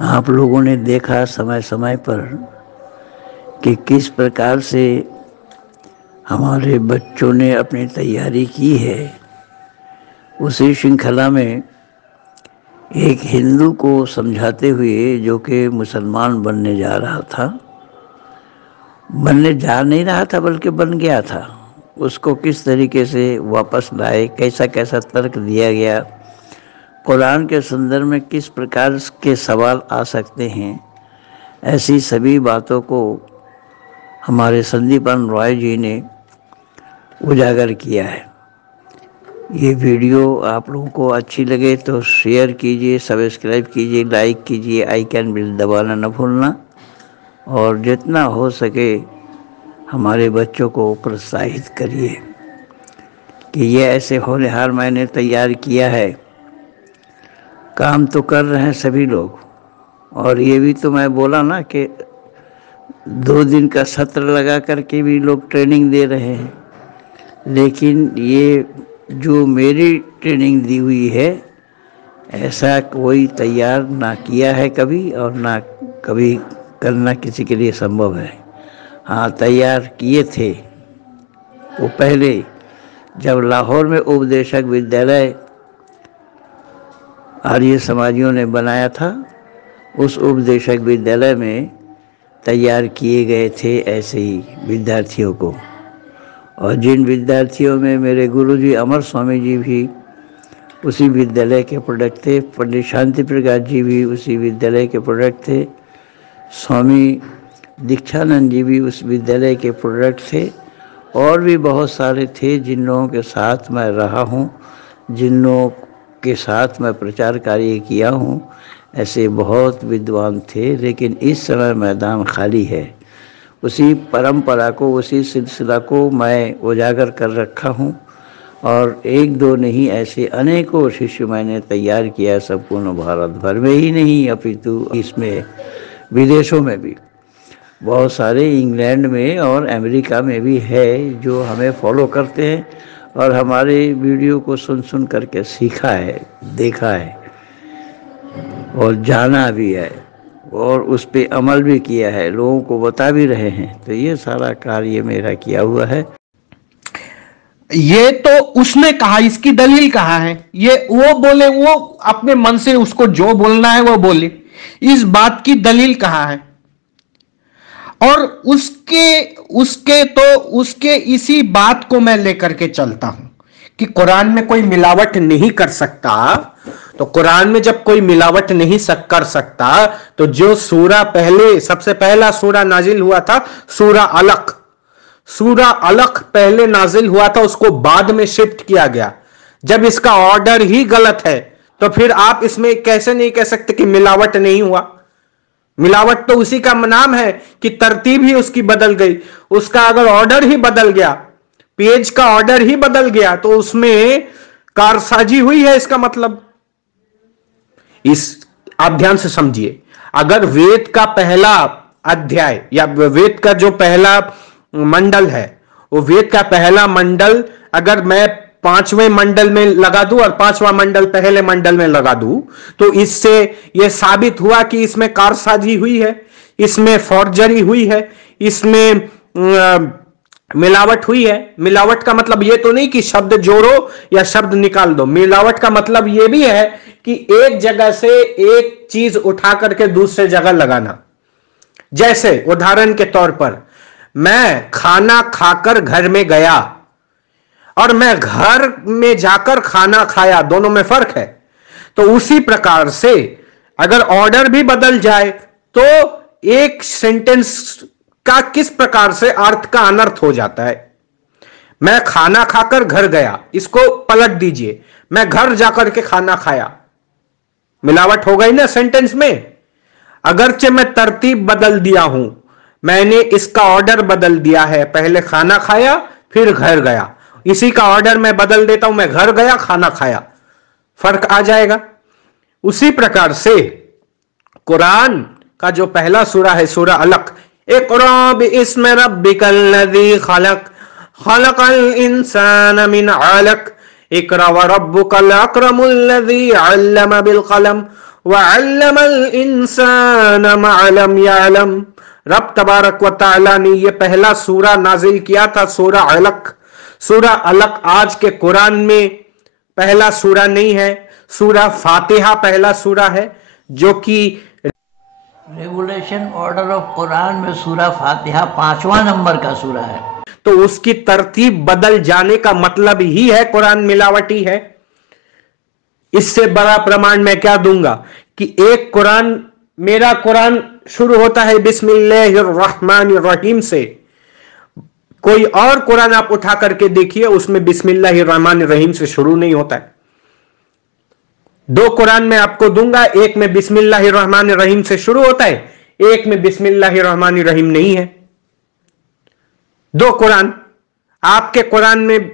आप लोगों ने देखा समय समय पर कि किस प्रकार से हमारे बच्चों ने अपनी तैयारी की है। उसी श्रृंखला में एक हिंदू को समझाते हुए, जो कि मुसलमान बनने जा रहा था, बनने जा नहीं रहा था बल्कि बन गया था, उसको किस तरीके से वापस लाए, कैसा कैसा तर्क दिया गया, कुरान के संदर्भ में किस प्रकार के सवाल आ सकते हैं, ऐसी सभी बातों को हमारे संदीपन रॉय जी ने उजागर किया है। ये वीडियो आप लोगों को अच्छी लगे तो शेयर कीजिए, सब्सक्राइब कीजिए, लाइक कीजिए, आइकन बेल दबाना न भूलना, और जितना हो सके हमारे बच्चों को प्रोत्साहित करिए कि ये ऐसे होनहार मैंने तैयार किया है। काम तो कर रहे हैं सभी लोग, और ये भी तो मैं बोला ना कि 2 दिन का सत्र लगा करके भी लोग ट्रेनिंग दे रहे हैं, लेकिन ये जो मेरी ट्रेनिंग दी हुई है ऐसा कोई तैयार ना किया है कभी, और ना कभी करना किसी के लिए संभव है। हाँ, तैयार किए थे वो पहले, जब लाहौर में उपदेशक विद्यालय आर्य समाजियों ने बनाया था, उस उपदेशक विद्यालय में तैयार किए गए थे ऐसे ही विद्यार्थियों को। और जिन विद्यार्थियों में मेरे गुरुजी अमर स्वामी जी भी उसी विद्यालय के प्रोडक्ट थे, पंडित शांति प्रकाश जी भी उसी विद्यालय के प्रोडक्ट थे, स्वामी दीक्षानंद जी भी उस विद्यालय के प्रोडक्ट थे, और भी बहुत सारे थे जिन लोगों के साथ मैं रहा हूँ, जिन लोगों के साथ मैं प्रचार कार्य किया हूँ। ऐसे बहुत विद्वान थे, लेकिन इस समय मैदान खाली है। उसी परंपरा को, उसी सिलसिला को मैं उजागर कर रखा हूँ, और एक दो नहीं, ऐसे अनेकों शिष्य मैंने तैयार किया, संपूर्ण भारत भर में ही नहीं अपितु इसमें विदेशों में भी बहुत सारे, इंग्लैंड में और अमेरिका में भी है, जो हमें फॉलो करते हैं और हमारे वीडियो को सुन सुन करके सीखा है, देखा है और जाना भी है, और उस पे अमल भी किया है, लोगों को बता भी रहे हैं। तो ये सारा कार्य मेरा किया हुआ है। ये तो उसने कहा, इसकी दलील कहाँ है? ये वो बोले, वो अपने मन से उसको जो बोलना है वो बोले, इस बात की दलील कहाँ है? और उसके इसी बात को मैं लेकर के चलता हूं कि कुरान में कोई मिलावट नहीं कर सकता। तो कुरान में जब कोई मिलावट नहीं कर सकता, तो जो सूरा पहले, सबसे पहला सूरा नाजिल हुआ था, सूरा अलक पहले नाजिल हुआ था, उसको बाद में शिफ्ट किया गया। जब इसका ऑर्डर ही गलत है, तो फिर आप इसमें कैसे नहीं कह सकते कि मिलावट नहीं हुआ? मिलावट तो उसी का नाम है कि तरतीब ही उसकी बदल गई। उसका अगर ऑर्डर ही बदल गया, पेज का ऑर्डर ही बदल गया, तो उसमें कारसाजी हुई है, इसका मतलब। आप ध्यान से समझिए, अगर वेद का पहला अध्याय या वेद का जो पहला मंडल है, वो वेद का पहला मंडल अगर मैं 5वें मंडल में लगा दूं और 5वां मंडल पहले मंडल में लगा दूं, तो इससे यह साबित हुआ कि इसमें कारसाजी हुई है, इसमें फॉर्जरी हुई है, इसमें मिलावट हुई है। मिलावट का मतलब यह तो नहीं कि शब्द जोड़ो या शब्द निकाल दो। मिलावट का मतलब यह भी है कि एक जगह से एक चीज उठा करके दूसरे जगह लगाना। जैसे उदाहरण के तौर पर, मैं खाना खाकर घर में गया और मैं घर में जाकर खाना खाया, दोनों में फर्क है। तो उसी प्रकार से अगर ऑर्डर भी बदल जाए तो एक सेंटेंस का किस प्रकार से अर्थ का अनर्थ हो जाता है। मैं खाना खाकर घर गया, इसको पलट दीजिए, मैं घर जाकर के खाना खाया, मिलावट हो गई ना सेंटेंस में। अगरचे मैं तरतीब बदल दिया हूं, मैंने इसका ऑर्डर बदल दिया है, पहले खाना खाया फिर घर गया, इसी का ऑर्डर मैं बदल देता हूं, मैं घर गया खाना खाया, फर्क आ जाएगा। उसी प्रकार से कुरान का जो पहला सूरा है, सूरा अलक, इक़रा बिइस्मि रब्बिकल लज़ी खलक, खलकल इंसान मिन अलक, इक़रा व रब्बुकल अकरमुल लज़ी अल्लम बिल कलम, वअल्लमल इंसान मा लम यअलम। रब तबारक व तआला ने यह पहला सूरा नाजिल किया था, सूरा अलक। सूरा अलक आज के कुरान में पहला सूरा नहीं है, सूरा फातिहा पहला सूरा है, जो कि रेगुलेशन ऑर्डर ऑफ कुरान में सूरा फातिहा 5वां नंबर का सूरा है। तो उसकी तरतीब बदल जाने का मतलब ही है कुरान मिलावटी है। इससे बड़ा प्रमाण मैं क्या दूंगा कि एक कुरान, मेरा कुरान शुरू होता है बिस्मिल्लाहिर्रहमानिर्रहीम से, कोई और कुरान आप उठा करके देखिए, उसमें बिस्मिल्लाहिर्रहमानिर्रहीम से शुरू नहीं होता है। 2 कुरान मैं आपको दूंगा, एक में बिस्मिल्लाहिर्रहमानिर्रहीम से शुरू होता है, एक में बिस्मिल्लाहिर्रहमानिर्रहीम नहीं है। 2 कुरान, आपके कुरान में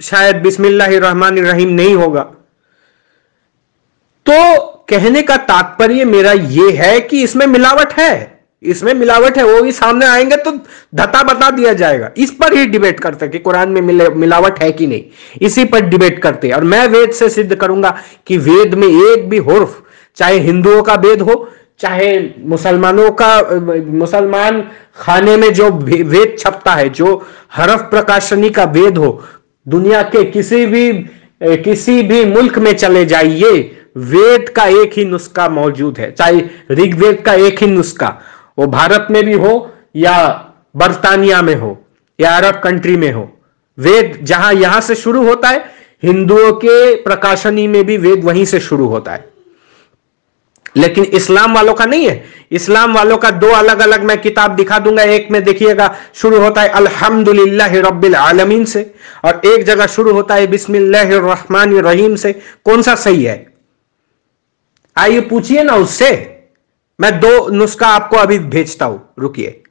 शायद बिस्मिल्लाहिर्रहमानिर्रहीम नहीं होगा। तो कहने का तात्पर्य मेरा यह है कि इसमें मिलावट है, इसमें मिलावट है। वो भी सामने आएंगे तो धता बता दिया जाएगा। इस पर ही डिबेट करते हैं कि कुरान में मिलावट है कि नहीं, इसी पर डिबेट करते हैं। और मैं वेद से सिद्ध करूंगा कि वेद में एक भी हुर्फ, चाहे हिंदुओं का वेद हो, चाहे मुसलमानों का, मुसलमान खाने में जो वेद छपता है, जो हरफ प्रकाशनी का वेद हो, दुनिया के किसी भी मुल्क में चले जाइए, वेद का एक ही नुस्खा मौजूद है। चाहे ऋग्वेद का एक ही नुस्खा, वो भारत में भी हो या बर्तानिया में हो या अरब कंट्री में हो, वेद जहां यहां से शुरू होता है, हिंदुओं के प्रकाशनी में भी वेद वहीं से शुरू होता है। लेकिन इस्लाम वालों का नहीं है। इस्लाम वालों का 2 अलग अलग मैं किताब दिखा दूंगा। एक में देखिएगा शुरू होता है अल्हम्दुलिल्लाहि रब्बिल आलमीन से, और एक जगह शुरू होता है बिस्मिल्लाहिर्रहमानिर्रहीम से। कौन सा सही है? आइए पूछिए ना उससे। मैं 2 नुस्खा आपको अभी भेजता हूं, रुकिए।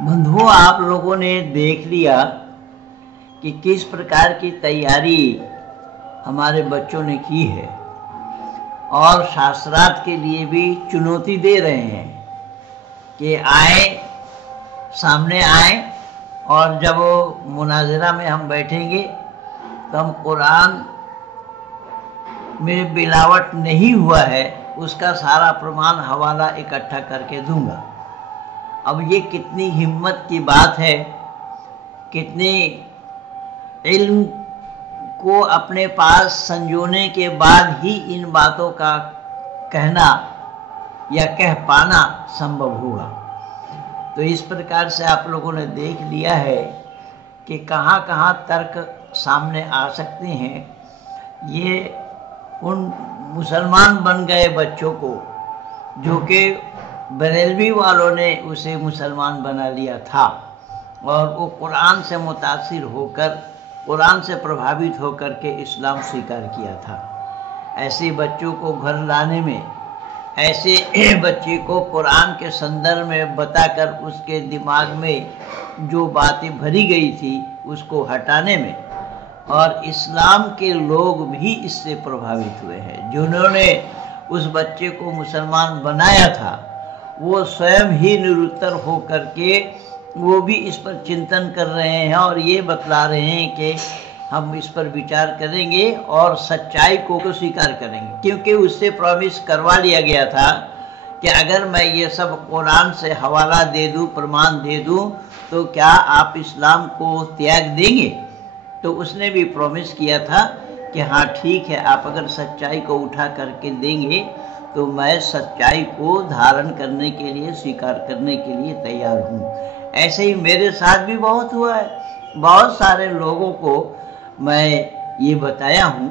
बंधुओं, आप लोगों ने देख लिया कि किस प्रकार की तैयारी हमारे बच्चों ने की है, और शास्त्रार्थ के लिए भी चुनौती दे रहे हैं कि आए, सामने आए, और जब वो मुनाजरा में हम बैठेंगे तो हम कुरान में मिलावट नहीं हुआ है उसका सारा प्रमाण हवाला इकट्ठा करके दूंगा। अब ये कितनी हिम्मत की बात है, कितनी इल्म को अपने पास संजोने के बाद ही इन बातों का कहना या कह पाना संभव हुआ। तो इस प्रकार से आप लोगों ने देख लिया है कि कहाँ कहाँ तर्क सामने आ सकते हैं। ये उन मुसलमान बन गए बच्चों को, जो कि बरेलवी वालों ने उसे मुसलमान बना लिया था, और वो कुरान से मुतासिर होकर, कुरान से प्रभावित होकर के इस्लाम स्वीकार किया था। ऐसे बच्चों को घर लाने में, ऐसे बच्चे को कुरान के संदर्भ में बताकर उसके दिमाग में जो बातें भरी गई थी उसको हटाने में, और इस्लाम के लोग भी इससे प्रभावित हुए हैं। जिन्होंने उस बच्चे को मुसलमान बनाया था वो स्वयं ही निरुत्तर हो करके वो भी इस पर चिंतन कर रहे हैं, और ये बतला रहे हैं कि हम इस पर विचार करेंगे और सच्चाई को स्वीकार करेंगे। क्योंकि उससे प्रॉमिस करवा लिया गया था कि अगर मैं ये सब कुरान से हवाला दे दूँ, प्रमाण दे दूँ, तो क्या आप इस्लाम को त्याग देंगे? तो उसने भी प्रॉमिस किया था कि हाँ ठीक है, आप अगर सच्चाई को उठा करके देंगे तो मैं सच्चाई को धारण करने के लिए, स्वीकार करने के लिए तैयार हूँ। ऐसे ही मेरे साथ भी बहुत हुआ है। बहुत सारे लोगों को मैं ये बताया हूँ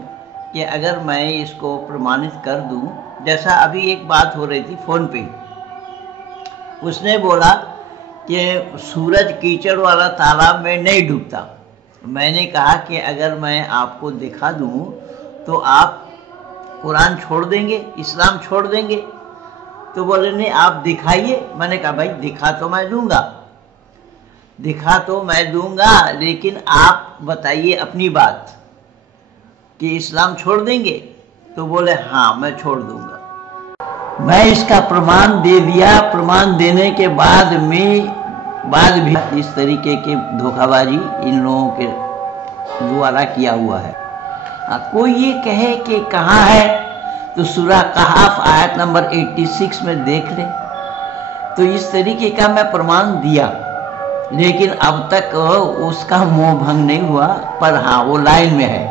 कि अगर मैं इसको प्रमाणित कर दूँ, जैसा अभी एक बात हो रही थी फ़ोन पे, उसने बोला कि सूरज कीचड़ वाला तालाब में नहीं डूबता। मैंने कहा कि अगर मैं आपको दिखा दूँ तो आप कुरान छोड़ देंगे, इस्लाम छोड़ देंगे? तो बोले नहीं, आप दिखाइए। मैंने कहा भाई दिखा तो मैं दूंगा, दिखा तो मैं दूंगा, लेकिन आप बताइए अपनी बात कि इस्लाम छोड़ देंगे? तो बोले हाँ मैं छोड़ दूंगा। मैं इसका प्रमाण दे दिया। प्रमाण देने के बाद भी इस तरीके के धोखाबाजी इन लोगों के द्वारा किया हुआ है। कोई ये कहे कि कहाँ है, तो सूरह कहफ आयत नंबर 86 में देख ले। तो इस तरीके का मैं प्रमाण दिया, लेकिन अब तक उसका मोह भंग नहीं हुआ। पर हाँ, वो लाइन में है।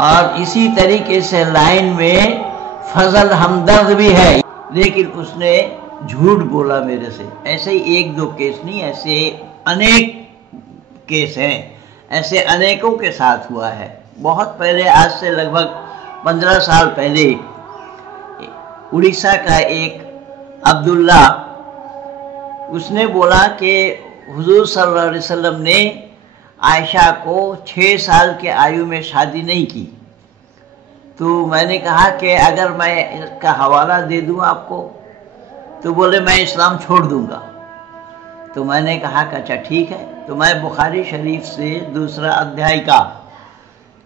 और इसी तरीके से लाइन में फजल हमदर्द भी है, लेकिन उसने झूठ बोला मेरे से। ऐसे ही एक दो केस नहीं, ऐसे अनेक केस हैं, ऐसे अनेकों के साथ हुआ है। बहुत पहले, आज से लगभग 15 साल पहले, उड़ीसा का एक अब्दुल्ला, उसने बोला कि हुजूर सल्लल्लाहु अलैहि वसल्लम ने आयशा को 6 साल के आयु में शादी नहीं की। तो मैंने कहा कि अगर मैं इसका हवाला दे दूं आपको, तो बोले मैं इस्लाम छोड़ दूंगा। तो मैंने कहा कि अच्छा ठीक है। तो मैं बुखारी शरीफ से 2 अध्याय का,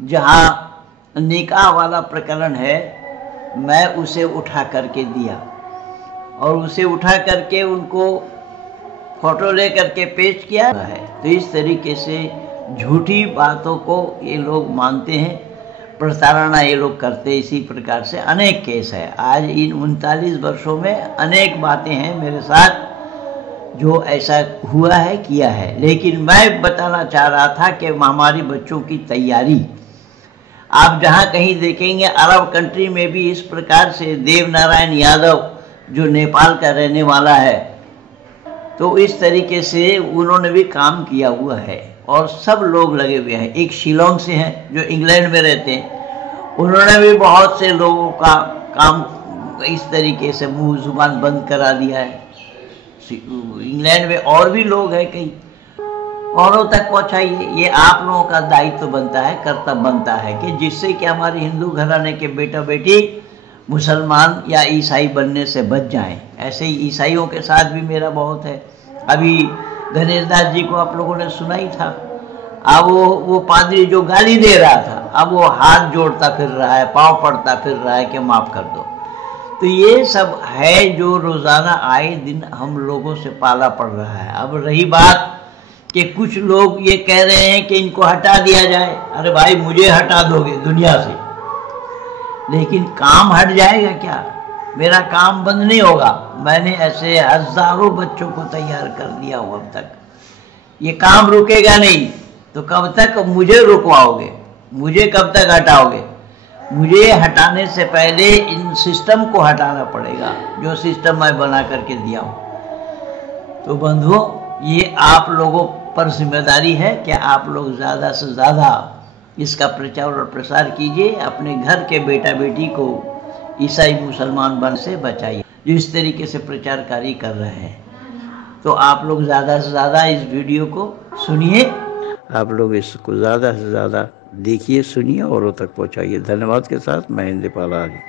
जहाँ निकाह वाला प्रकरण है, मैं उसे उठा करके दिया, और उसे उठा करके उनको फोटो ले करके पेश किया है। तो इस तरीके से झूठी बातों को ये लोग मानते हैं, प्रताड़ना ये लोग करते हैं। इसी प्रकार से अनेक केस है। आज इन 39 वर्षों में अनेक बातें हैं मेरे साथ जो ऐसा हुआ है, किया है। लेकिन मैं बताना चाह रहा था कि हमारी बच्चों की तैयारी, आप जहाँ कहीं देखेंगे अरब कंट्री में भी इस प्रकार से, देव नारायण यादव जो नेपाल का रहने वाला है, तो इस तरीके से उन्होंने भी काम किया हुआ है, और सब लोग लगे हुए हैं। एक शिलोंग से हैं जो इंग्लैंड में रहते हैं, उन्होंने भी बहुत से लोगों का काम इस तरीके से मुंह जुबान बंद करा दिया है। इंग्लैंड में और भी लोग हैं, कई औरों तक पहुंचाइए। ये आप लोगों का दायित्व बनता है, कर्तव्य बनता है कि जिससे कि हमारे हिंदू घराने के बेटा बेटी मुसलमान या ईसाई बनने से बच जाएं। ऐसे ही ईसाइयों के साथ भी मेरा बहुत है। अभी गणेश दास जी को आप लोगों ने सुना ही था। अब वो पादरी जो गाली दे रहा था, अब वो हाथ जोड़ता फिर रहा है, पाँव पड़ता फिर रहा है कि माफ़ कर दो। तो ये सब है जो रोज़ाना आए दिन हम लोगों से पाला पड़ रहा है। अब रही बात कि कुछ लोग ये कह रहे हैं कि इनको हटा दिया जाए। अरे भाई, मुझे हटा दोगे दुनिया से, लेकिन काम हट जाएगा क्या? मेरा काम बंद नहीं होगा। मैंने ऐसे हजारों बच्चों को तैयार कर दिया हूँ अब तक। ये काम रुकेगा नहीं। तो कब तक मुझे रुकवाओगे? मुझे कब तक हटाओगे? मुझे हटाने से पहले इन सिस्टम को हटाना पड़ेगा, जो सिस्टम मैं बना करके दिया हूँ। तो बंधुओं, ये आप लोगों पर जिम्मेदारी है कि आप लोग ज़्यादा से ज़्यादा इसका प्रचार और प्रसार कीजिए। अपने घर के बेटा बेटी को ईसाई मुसलमान बन से बचाइए, जो इस तरीके से प्रचार कार्य कर रहे हैं। तो आप लोग ज़्यादा से ज़्यादा इस वीडियो को सुनिए, आप लोग इसको ज़्यादा से ज़्यादा देखिए, सुनिए, औरों तक पहुंचाइए। धन्यवाद के साथ मैं इंद्रपाल आर्य।